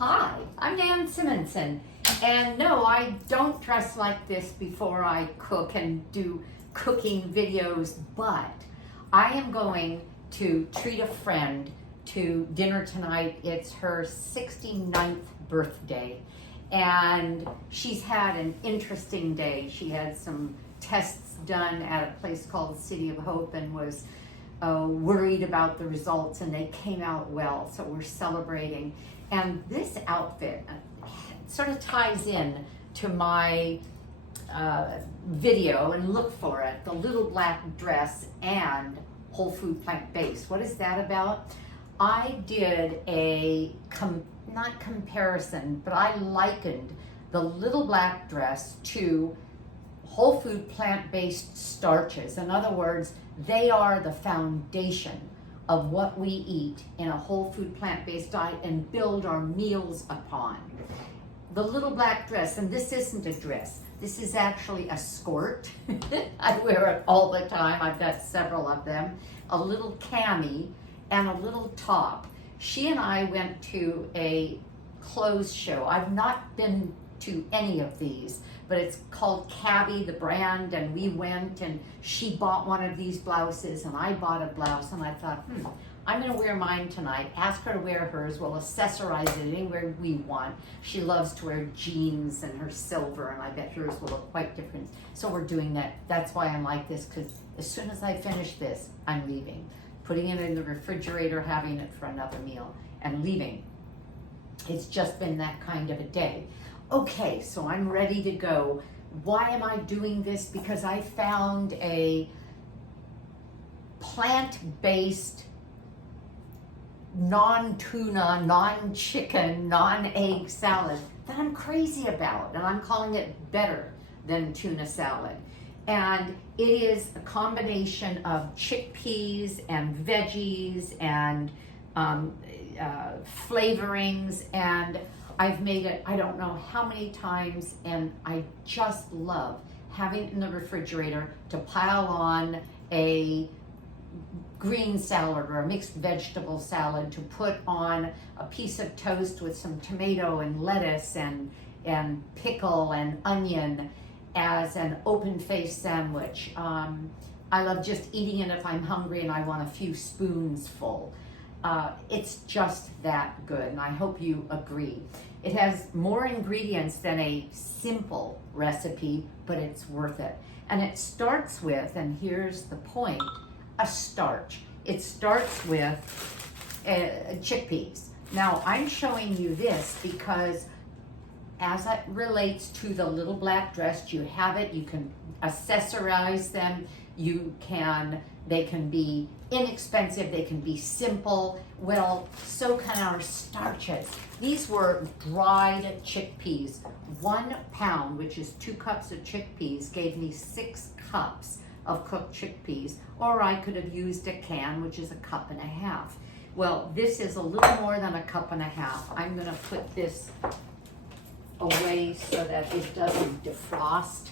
Hi, I'm Nan Simonson, and no, I don't dress like this before I cook and do cooking videos, but I am going to treat a friend to dinner tonight. It's her 69th birthday, and she's had an interesting day. She had some tests done at a place called City of Hope and was worried about the results, and they came out well, so we're celebrating. And this outfit sort of ties in to my video, and look for it, the little black dress and whole food plant-based. What is that about? I did a, not comparison, but I likened the little black dress to whole food plant-based starches. In other words, they are the foundation of what we eat in a whole food plant-based diet and build our meals upon. The little black dress, and this isn't a dress, this is actually a skirt. I wear it all the time. I've got several of them. A little cami and a little top. She and I went to a clothes show. I've not been to any of these, but it's called Cabby, the brand, and we went and she bought one of these blouses and I bought a blouse, and I thought, I'm gonna wear mine tonight. Ask her to wear hers. We'll accessorize it anywhere we want. She loves to wear jeans and her silver, and I bet hers will look quite different. So we're doing that. That's why I'm like this, because as soon as I finish this, I'm leaving. Putting it in the refrigerator, having it for another meal, and leaving. It's just been that kind of a day. Okay, so I'm ready to go. Why am I doing this? Because I found a plant-based, non-tuna, non-chicken, non-egg salad that I'm crazy about, and I'm calling it better than tuna salad. And it is a combination of chickpeas and veggies and flavorings, and I've made it I don't know how many times, and I just love having it in the refrigerator to pile on a green salad or a mixed vegetable salad, to put on a piece of toast with some tomato and lettuce and pickle and onion as an open-faced sandwich. I love just eating it if I'm hungry and I want a few spoons full. It's just that good, and I hope you agree. It has more ingredients than a simple recipe, but it's worth it. And it starts with, and here's the point, a starch. It starts with chickpeas. Now, I'm showing you this because as it relates to the little black dress, you have it, you can accessorize them, they can be inexpensive, they can be simple. Well, so can our starches. These were dried chickpeas. 1 pound, which is 2 cups of chickpeas, gave me 6 cups of cooked chickpeas, or I could have used a can, which is 1.5 cups. Well, this is a little more than 1.5 cups. I'm gonna put this away so that it doesn't defrost.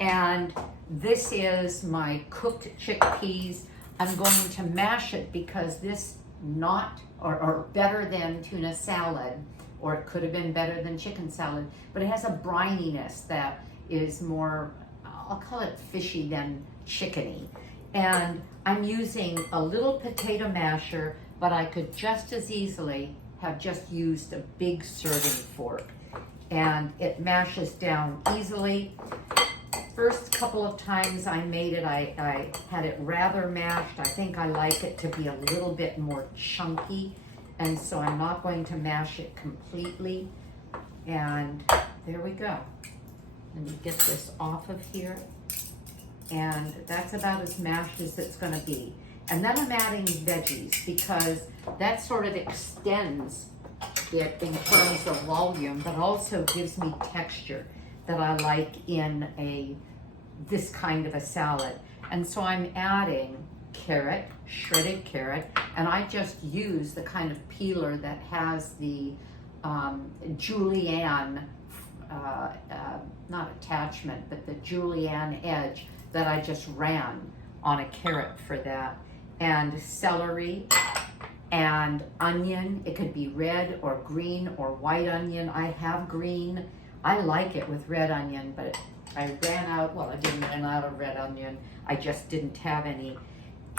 And this is my cooked chickpeas. I'm going to mash it because this or better than tuna salad, or it could have been better than chicken salad, but it has a brininess that is more, I'll call it fishy than chickeny. And I'm using a little potato masher, but I could just as easily have just used a big serving fork. And it mashes down easily. First couple of times I made it, I had it rather mashed. I think I like it to be a little bit more chunky, and so I'm not going to mash it completely. And there we go. Let me get this off of here. And that's about as mashed as it's gonna be. And then I'm adding veggies because that sort of extends it in terms of volume, but also gives me texture that I like in this kind of a salad. And so I'm adding carrot, shredded carrot, and I just use the kind of peeler that has the julienne, not attachment, but the julienne edge that I just ran on a carrot for that. And celery, and onion. It could be red or green or white onion. I have green. I like it with red onion, but I ran out, well, I didn't run out of red onion. I just didn't have any.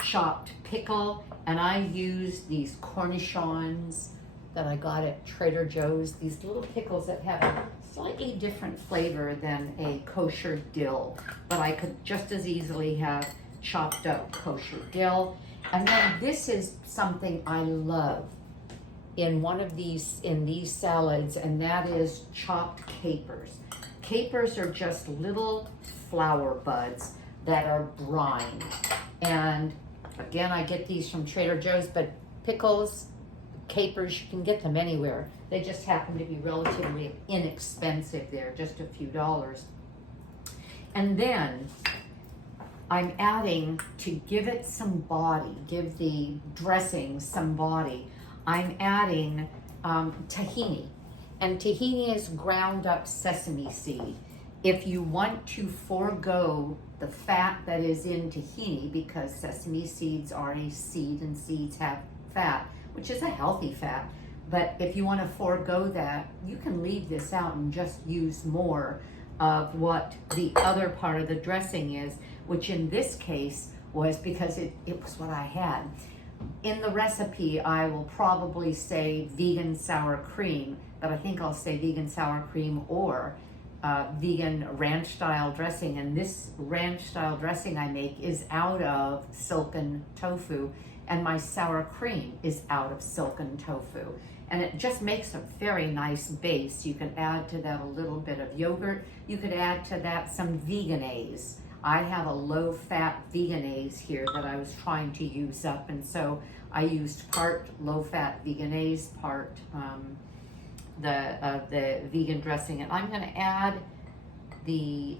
Chopped pickle, and I used these cornichons that I got at Trader Joe's, these little pickles that have a slightly different flavor than a kosher dill, but I could just as easily have chopped up kosher dill. And then this is something I love in these salads, and that is chopped capers. Capers are just little flower buds that are brined. And again, I get these from Trader Joe's, but pickles, capers, you can get them anywhere. They just happen to be relatively inexpensive there, just a few dollars. And then I'm adding, to give it some body, give the dressing some body, I'm adding tahini. And tahini is ground up sesame seed. If you want to forego the fat that is in tahini, because sesame seeds are a seed and seeds have fat, which is a healthy fat, but if you want to forego that, you can leave this out and just use more of what the other part of the dressing is, which in this case was because it was what I had. In the recipe, I will probably say vegan sour cream, but I think I'll say vegan sour cream or vegan ranch style dressing. And this ranch style dressing I make is out of silken tofu, and my sour cream is out of silken tofu. And it just makes a very nice base. You can add to that a little bit of yogurt. You could add to that some veganase. I have a low-fat veganase here that I was trying to use up, and so I used part low-fat veganase, part the vegan dressing. And I'm going to add the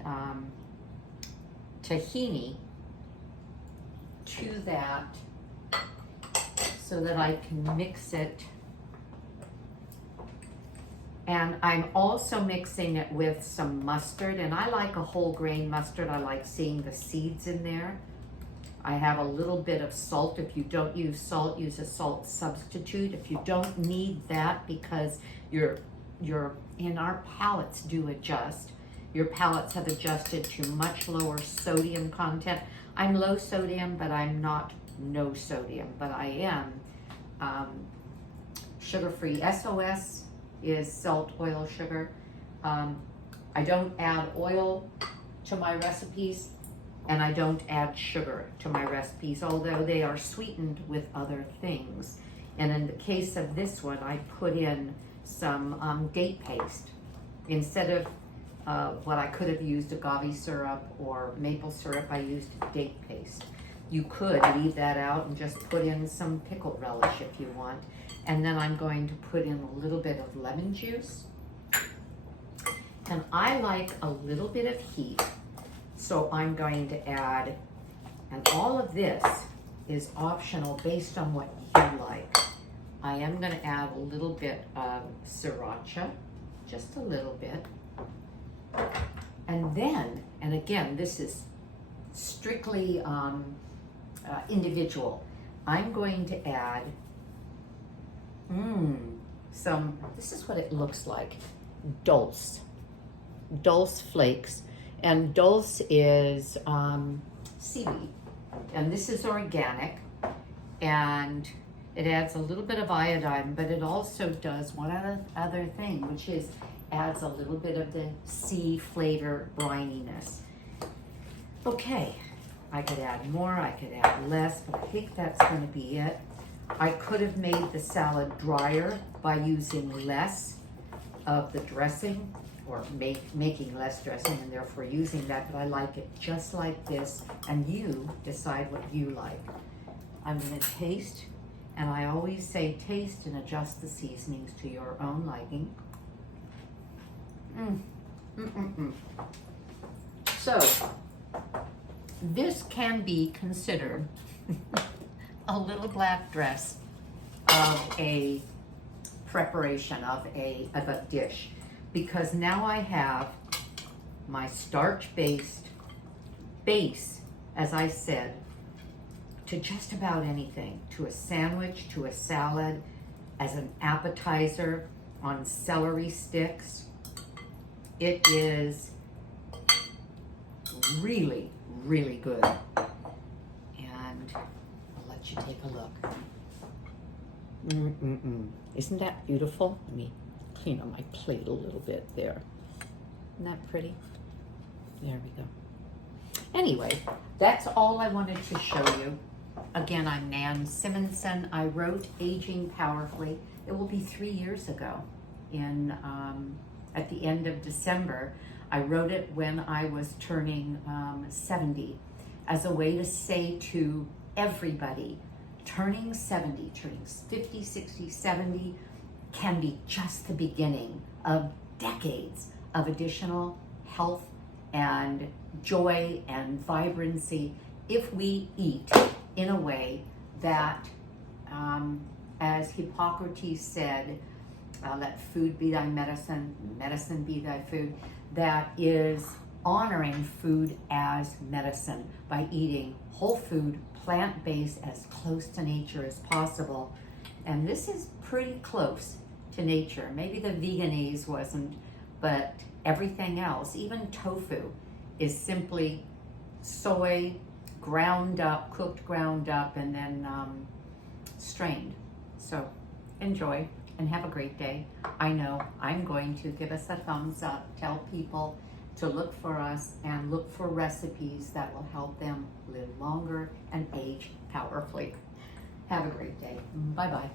tahini to that so that I can mix it. And I'm also mixing it with some mustard, and I like a whole grain mustard. I like seeing the seeds in there. I have a little bit of salt. If you don't use salt, use a salt substitute. If you don't need that, because our palates do adjust. Your palates have adjusted to much lower sodium content. I'm low sodium, but I'm not no sodium, but I am sugar-free. SOS is salt, oil, sugar. I don't add oil to my recipes, and I don't add sugar to my recipes, although they are sweetened with other things. And in the case of this one, I put in some date paste. Instead of what I could have used agave syrup or maple syrup, I used date paste. You could leave that out and just put in some pickled relish if you want. And then I'm going to put in a little bit of lemon juice. And I like a little bit of heat, so I'm going to add, and all of this is optional based on what you like. I am going to add a little bit of sriracha, just a little bit. And then, and again, this is strictly individual, I'm going to add some, this is what it looks like, dulse flakes. And dulse is seaweed, and this is organic, and it adds a little bit of iodine, but it also does one other thing, which is adds a little bit of the sea flavor brininess. Okay, I could add more, I could add less, but I think that's going to be it. I could have made the salad drier by using less of the dressing, or making less dressing and therefore using that, but I like it just like this, and you decide what you like. I'm going to taste, and I always say taste and adjust the seasonings to your own liking. So, this can be considered a little black dress of a preparation of a dish, because now I have my starch-based base, as I said, to just about anything, to a sandwich, to a salad, as an appetizer on celery sticks. It is really, really good. And I'll let you take a look. Isn't that beautiful? Let me clean up my plate a little bit there. Isn't that pretty? There we go. Anyway, that's all I wanted to show you. Again, I'm Nan Simonson. I wrote Aging Powerfully. It will be 3 years ago. At the end of December, I wrote it when I was turning 70 as a way to say to everybody, turning 70, turning 50, 60, 70 can be just the beginning of decades of additional health and joy and vibrancy if we eat in a way that, as Hippocrates said, let food be thy medicine, medicine be thy food, that is honoring food as medicine by eating whole food, plant-based, as close to nature as possible. And this is pretty close to nature. Maybe the veganese wasn't, but everything else, even tofu, is simply soy ground up, cooked, ground up, and then strained. So enjoy and have a great day. I know I'm going to give us a thumbs up, tell people to look for us and look for recipes that will help them live longer and age powerfully. Have a great day. Bye-bye.